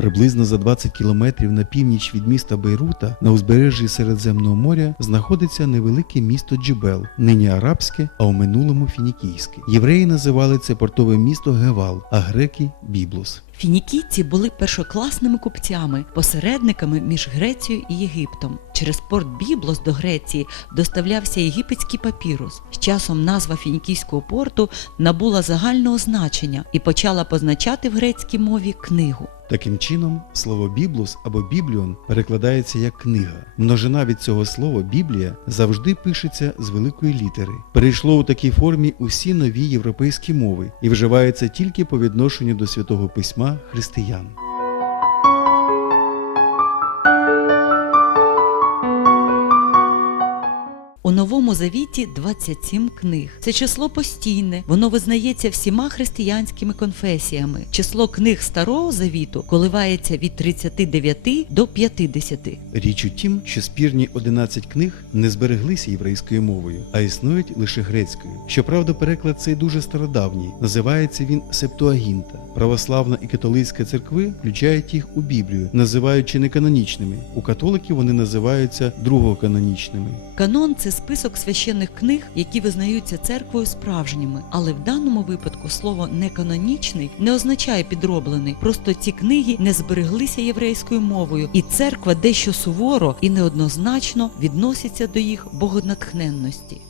Приблизно за 20 кілометрів на північ від міста Бейрута на узбережжі Середземного моря знаходиться невелике місто Джебел, нині арабське, а у минулому фінікійське. Євреї називали це портове місто Гевал, а греки Біблос. Фінікійці були першокласними купцями, посередниками між Грецією і Єгиптом. Через порт Біблос до Греції доставлявся єгипетський папірус. З часом назва фінікійського порту набула загального значення і почала позначати в грецькій мові книгу. Таким чином, слово біблос або бібліон перекладається як книга. Множина від цього слова Біблія завжди пишеться з великої літери. Перейшло у такій формі усі нові європейські мови і вживається тільки по відношенню до святого письма християн. У Новому Завіті 27 книг. Це число постійне, воно визнається всіма християнськими конфесіями. Число книг Старого Завіту коливається від 39 до 50. Річ у тім, що спірні 11 книг не збереглися єврейською мовою, а існують лише грецькою. Щоправда, переклад цей дуже стародавній. Називається він Септуагінта. Православна і католицька церкви включають їх у Біблію, називаючи неканонічними. У католиків вони називаються другоканонічними. Канон це список священних книг, які визнаються церквою справжніми. Але в даному випадку слово неканонічний не означає підроблений. Просто ці книги не збереглися єврейською мовою, і церква дещо суворо і неоднозначно відноситься до їх богоднатхненності.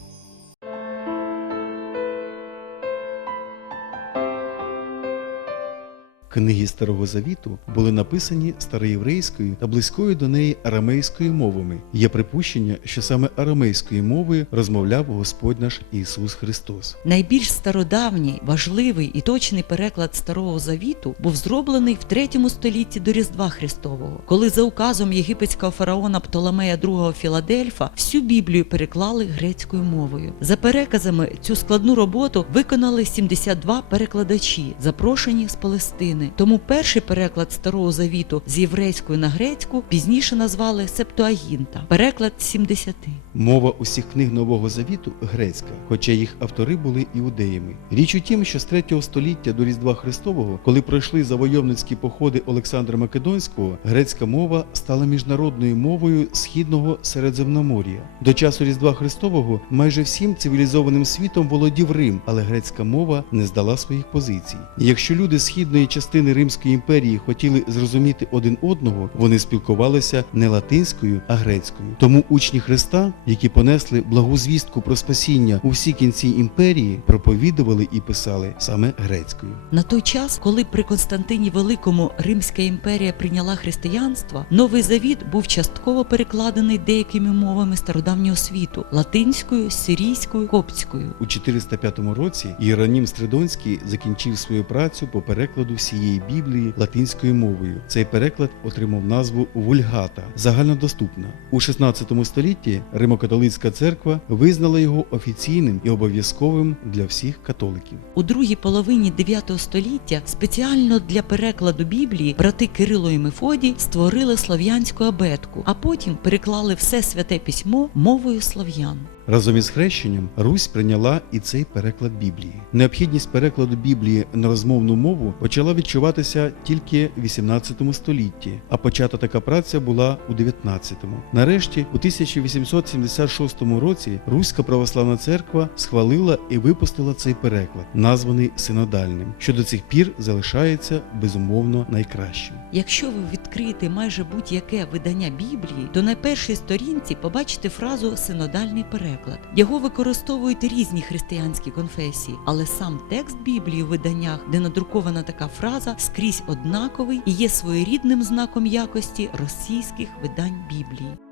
Книги Старого Завіту були написані староєврейською та близькою до неї арамейською мовами. Є припущення, що саме арамейською мовою розмовляв Господь наш Ісус Христос. Найбільш стародавній, важливий і точний переклад Старого Завіту був зроблений в третьому столітті до Різдва Христового, коли за указом єгипетського фараона Птолемея II Філадельфа всю Біблію переклали грецькою мовою. За переказами цю складну роботу виконали 72 перекладачі, запрошені з Палестини. Тому перший переклад Старого Завіту з єврейської на грецьку пізніше назвали Септуагінта, переклад 70. Мова усіх книг Нового Завіту грецька, хоча їх автори були іудеями. Річ у тім, що з 3 століття до Різдва Христового, коли пройшли завойовницькі походи Олександра Македонського, грецька мова стала міжнародною мовою східного Середземномор'я. До часу Різдва Христового майже всім цивілізованим світом володів Рим, але грецька мова не здала своїх позицій. Якщо люди східної частини Римської імперії хотіли зрозуміти один одного, вони спілкувалися не латинською, а грецькою. Тому учні Христа, які понесли благу звістку про спасіння у всі кінці імперії, проповідували і писали саме грецькою. На той час, коли при Константині Великому Римська імперія прийняла християнство, Новий Завіт був частково перекладений деякими мовами стародавнього світу латинською, сирійською, коптською. У 405 році Іеронім Стридонський закінчив свою працю по перекладу всієї Біблії латинською мовою. Цей переклад отримав назву Вульгата, загальнодоступна. У 16 столітті Римо-католицька церква визнала його офіційним і обов'язковим для всіх католиків. У другій половині 9 століття спеціально для перекладу Біблії брати Кирило і Мефодій створили слов'янську абетку, а потім переклали все святе письмо мовою слов'ян. Разом із хрещенням Русь прийняла і цей переклад Біблії. Необхідність перекладу Біблії на розмовну мову почала відчуватися тільки в 18 столітті, а почата така праця була у 19-му. Нарешті, у 1876 році Руська православна церква схвалила і випустила цей переклад, названий синодальним, що до цих пір залишається безумовно найкращим. Якщо ви відкриєте майже будь-яке видання Біблії, то на першій сторінці побачите фразу синодальний переклад. Його використовують різні християнські конфесії, але сам текст Біблії в виданнях, де надрукована така фраза, скрізь однаковий і є своєрідним знаком якості російських видань Біблії.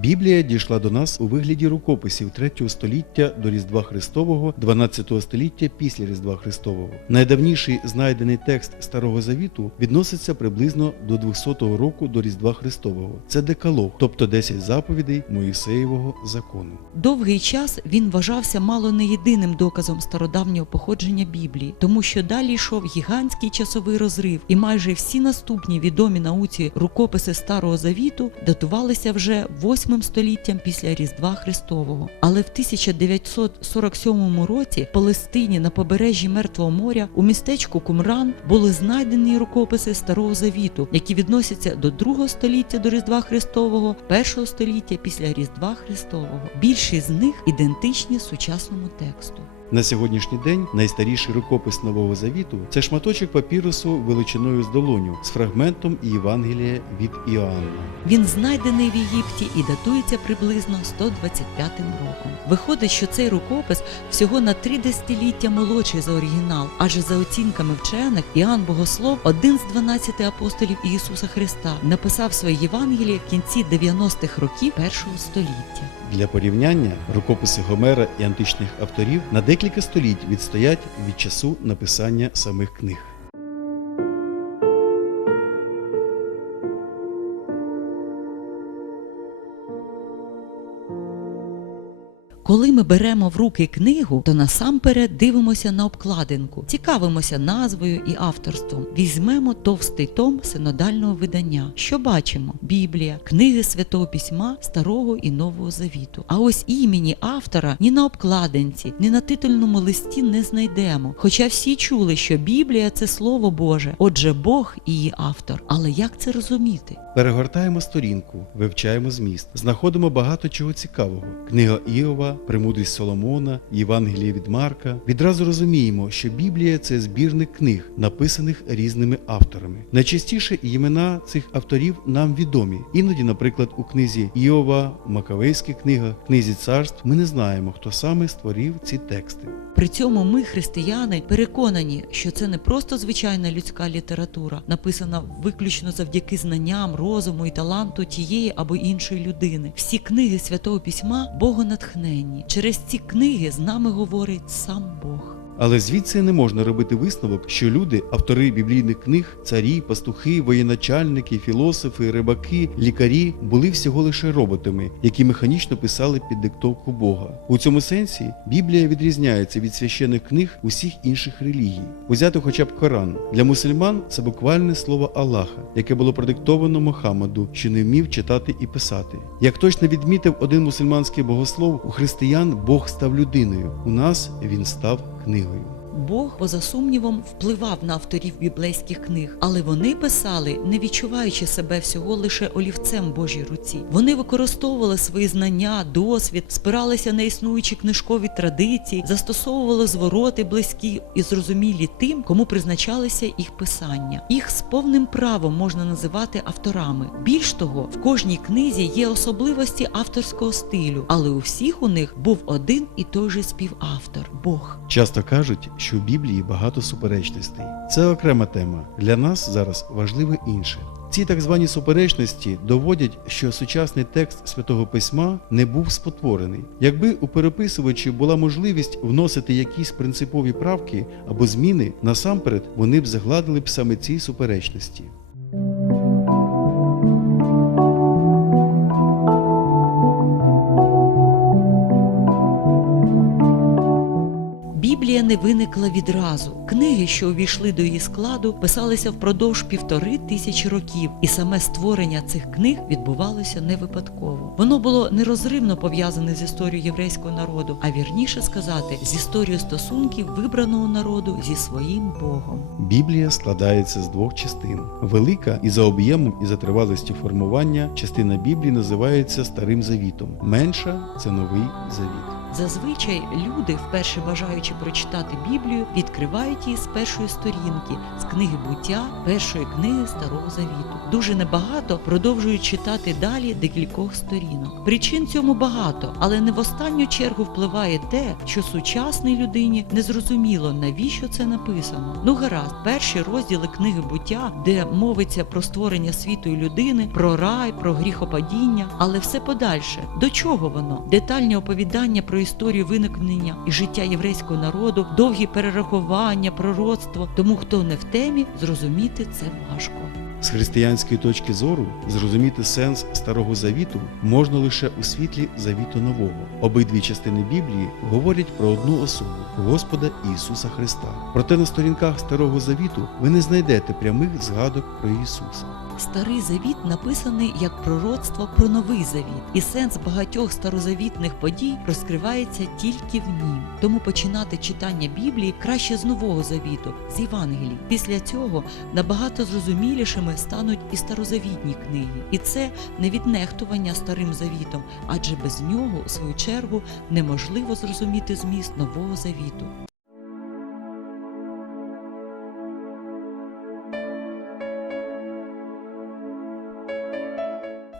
Біблія дійшла до нас у вигляді рукописів 3 століття до Різдва Христового, 12 століття після Різдва Христового. Найдавніший знайдений текст Старого Завіту відноситься приблизно до 200 року до Різдва Христового. Це декалог, тобто 10 заповідей Моїсеєвого закону. Довгий час він вважався мало не єдиним доказом стародавнього походження Біблії, тому що далі йшов гігантський часовий розрив, і майже всі наступні відомі науці рукописи Старого Завіту датувалися вже 8 8 століттям після Різдва Христового. Але в 1947 році в Палестині на побережжі Мертвого моря у містечку Кумран були знайдені рукописи Старого Завіту, які відносяться до 2 століття до Різдва Христового, 1 століття після Різдва Христового. Більшість з них ідентичні сучасному тексту. На сьогоднішній день найстаріший рукопис Нового Завіту це шматочок папірусу величиною з долоню з фрагментом Євангелія від Іоанна. Він знайдений в Єгипті і датується приблизно 125 роком. Виходить, що цей рукопис всього на три десятиліття молодший за оригінал, адже за оцінками вчених Іоанн Богослов, один з 12 апостолів Ісуса Христа, написав своє Євангеліє в кінці 90-х років першого століття. Для порівняння рукописи Гомера і античних авторів на декілька століть відстоять від часу написання самих книг. Коли ми беремо в руки книгу, то насамперед дивимося на обкладинку, цікавимося назвою і авторством. Візьмемо товстий том синодального видання. Що бачимо? Біблія, книги Святого Письма Старого і Нового Завіту. А ось імені автора ні на обкладинці, ні на титульному листі не знайдемо. Хоча всі чули, що Біблія це слово Боже, отже, Бог її автор. Але як це розуміти? Перегортаємо сторінку, вивчаємо зміст, знаходимо багато чого цікавого. Книга Іова, Премудрість Соломона, Євангеліє від Марка. Відразу розуміємо, що Біблія це збірник книг, написаних різними авторами. Найчастіше імена цих авторів нам відомі. Іноді, наприклад, у книзі Іова, Макавейських книгах, книзі царств, ми не знаємо, хто саме створив ці тексти. При цьому ми, християни, переконані, що це не просто звичайна людська література, написана виключно завдяки знанням, розуму і таланту тієї або іншої людини. Всі книги Святого Письма богонатхненні. Через ці книги з нами говорить сам Бог. Але звідси не можна робити висновок, що люди, автори біблійних книг, царі, пастухи, воєначальники, філософи, рибаки, лікарі були всього лише роботами, які механічно писали під диктовку Бога. У цьому сенсі Біблія відрізняється від священних книг усіх інших релігій. Узяти хоча б Коран для мусульман це буквальне слово Аллаха, яке було продиктовано Мохаммаду, що не вмів читати і писати. Як точно відмітив один мусульманський богослов, у християн Бог став людиною, у нас він став नहीं हुई Бог, поза сумнівом, впливав на авторів біблейських книг, але вони писали, не відчуваючи себе всього лише олівцем Божій руці. Вони використовували свої знання, досвід, спиралися на існуючі книжкові традиції, застосовували звороти близькі і зрозумілі тим, кому призначалися їх писання. Їх з повним правом можна називати авторами. Більш того, в кожній книзі є особливості авторського стилю, але у всіх у них був один і той же співавтор Бог. Часто кажуть, що в Біблії багато суперечностей. Це окрема тема. Для нас зараз важливе інше. Ці так звані суперечності доводять, що сучасний текст святого письма не був спотворений. Якби у переписувачів була можливість вносити якісь принципові правки або зміни, насамперед вони б загладили б саме ці суперечності. Біблія не виникла відразу. Книги, що увійшли до її складу, писалися впродовж півтори тисячі років, і саме створення цих книг відбувалося не випадково. Воно було нерозривно пов'язане з історією єврейського народу, а вірніше сказати, з історією стосунків вибраного народу зі своїм Богом. Біблія складається з двох частин. Велика і за об'ємом, і за тривалістю формування частина Біблії називається Старим Завітом. Менша це Новий Завіт. Зазвичай люди, вперше бажаючи прочитати Біблію, відкривають її з першої сторінки, з книги буття, першої книги Старого Завіту. Дуже небагато продовжують читати далі декількох сторінок. Причин цьому багато, але не в останню чергу впливає те, що сучасній людині не зрозуміло, навіщо це написано. Ну гаразд, перші розділи книги буття, де мовиться про створення світу і людини, про рай, про гріхопадіння, але все подальше. До чого воно? Детальні оповідання про історію виникнення і життя єврейського народу, довгі перерахування, пророцтво. Тому хто не в темі, зрозуміти це важко. З християнської точки зору зрозуміти сенс Старого Завіту можна лише у світлі Завіту Нового. Обидві частини Біблії говорять про одну особу Господа Ісуса Христа. Проте на сторінках Старого Завіту ви не знайдете прямих згадок про Ісуса. Старий завіт написаний як пророцтво про новий завіт, і сенс багатьох старозавітних подій розкривається тільки в нім. Тому починати читання Біблії краще з нового завіту, з Євангелій. Після цього набагато зрозумілішими стануть і старозавітні книги, і це не від нехтування старим завітом, адже без нього, у свою чергу, неможливо зрозуміти зміст нового завіту.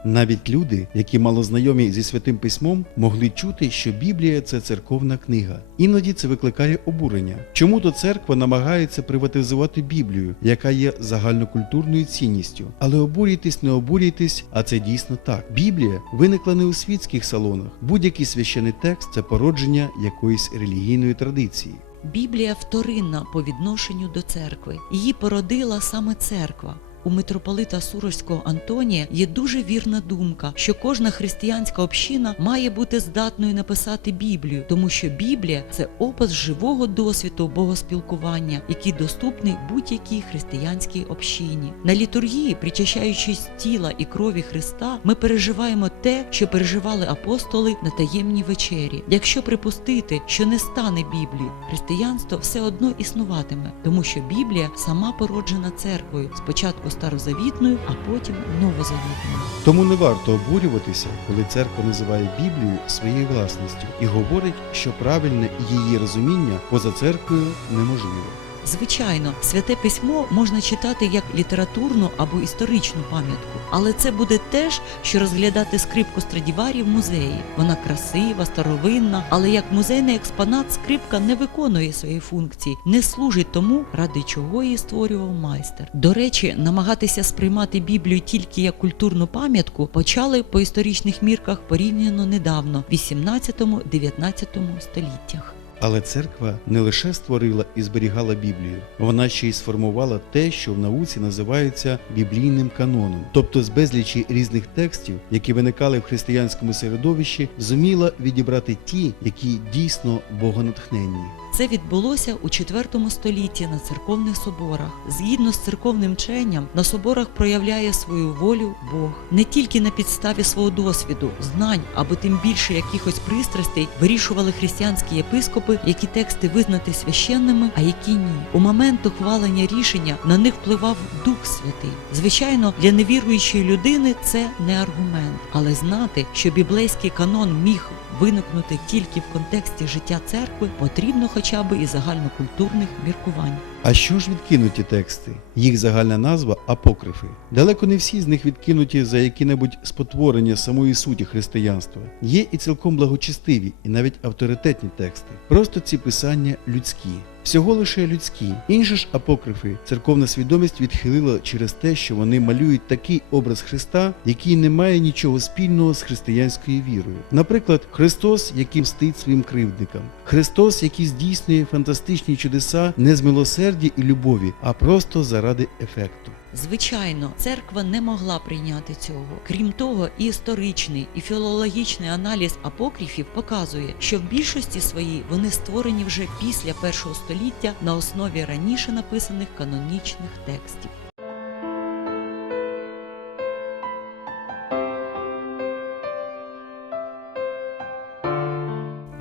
Навіть люди, які мало знайомі зі святим письмом, могли чути, що Біблія це церковна книга. Іноді це викликає обурення. Чому то церква намагається приватизувати Біблію, яка є загальнокультурною цінністю? Але обурюйтесь, не обурюйтесь, а це дійсно так. Біблія виникла не у світських салонах. Будь-який священий текст це породження якоїсь релігійної традиції. Біблія вторинна по відношенню до церкви. Її породила саме церква. У митрополита Сурожського Антонія є дуже вірна думка, що кожна християнська община має бути здатною написати Біблію, тому що Біблія це опис живого досвіду богоспілкування, який доступний будь-якій християнській общині. На літургії, причащаючись тіла і крові Христа, ми переживаємо те, що переживали апостоли на таємній вечері. Якщо припустити, що не стане Біблії, християнство все одно існуватиме, тому що Біблія сама породжена церквою, спочатку старозавітною, а потім новозавітною. Тому не варто обурюватися, коли церква називає Біблію своєю власністю і говорить, що правильне її розуміння поза церквою неможливо. Звичайно, святе письмо можна читати як літературну або історичну пам'ятку, але це буде теж, що розглядати скрипку Страдіварі в музеї. Вона красива, старовинна, але як музейний експонат скрипка не виконує своєї функції, не служить тому, ради чого її створював майстер. До речі, намагатися сприймати Біблію тільки як культурну пам'ятку почали по історичних мірках порівняно недавно, в 18-19 століттях. Але церква не лише створила і зберігала Біблію, вона ще й сформувала те, що в науці називається біблійним каноном, тобто з безлічі різних текстів, які виникали в християнському середовищі, зуміла відібрати ті, які дійсно богонатхненні. Це відбулося у IV столітті на церковних соборах. Згідно з церковним вченням, на соборах проявляє свою волю Бог не тільки на підставі свого досвіду, знань або тим більше якихось пристрастей вирішували християнські єпископи, які тексти визнати священними, а які ні. У момент ухвалення рішення на них впливав Дух Святий. Звичайно, для невіруючої людини це не аргумент, але знати, що біблейський канон міг виникнути тільки в контексті життя церкви, потрібно хоча б і загальнокультурних міркувань. А що ж відкинуті тексти? Їх загальна назва апокрифи. Далеко не всі з них відкинуті за які-небудь спотворення самої суті християнства. Є і цілком благочестиві, і навіть авторитетні тексти. Просто ці писання людські. Всього лише людські. Інші ж апокрифи церковна свідомість відхилила через те, що вони малюють такий образ Христа, який не має нічого спільного з християнською вірою. Наприклад, Христос, який мстить своїм кривдникам, Христос, який здійснює фантастичні чудеса не з милосердя і любові, а просто заради ефекту. Звичайно, церква не могла прийняти цього. Крім того, і історичний, і філологічний аналіз апокрифів показує, що в більшості своїй вони створені вже після першого століття на основі раніше написаних канонічних текстів.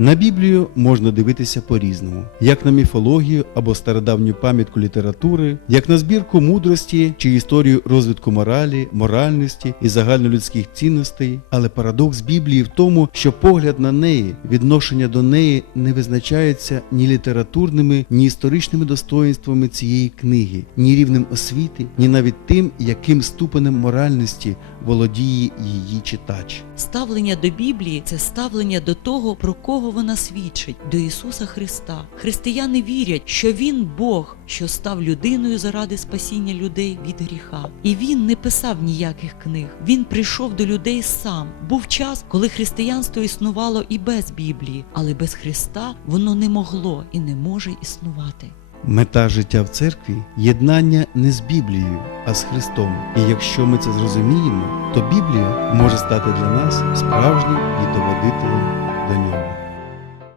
На Біблію можна дивитися по-різному, як на міфологію або стародавню пам'ятку літератури, як на збірку мудрості чи історію розвитку моралі, моральності і загальнолюдських цінностей. Але парадокс Біблії в тому, що погляд на неї, відношення до неї не визначається ні літературними, ні історичними достоїнствами цієї книги, ні рівнем освіти, ні навіть тим, яким ступенем моральності володіє її читач. Ставлення до Біблії це ставлення до того, про кого вона свідчить, до Ісуса Христа. Християни вірять, що Він Бог, що став людиною заради спасіння людей від гріха. І він не писав ніяких книг. Він прийшов до людей сам. Був час, коли християнство існувало і без Біблії, але без Христа воно не могло і не може існувати. Мета життя в церкві єднання не з Біблією, а з Христом. І якщо ми це зрозуміємо, то Біблія може стати для нас справжнім відоводителем до нього.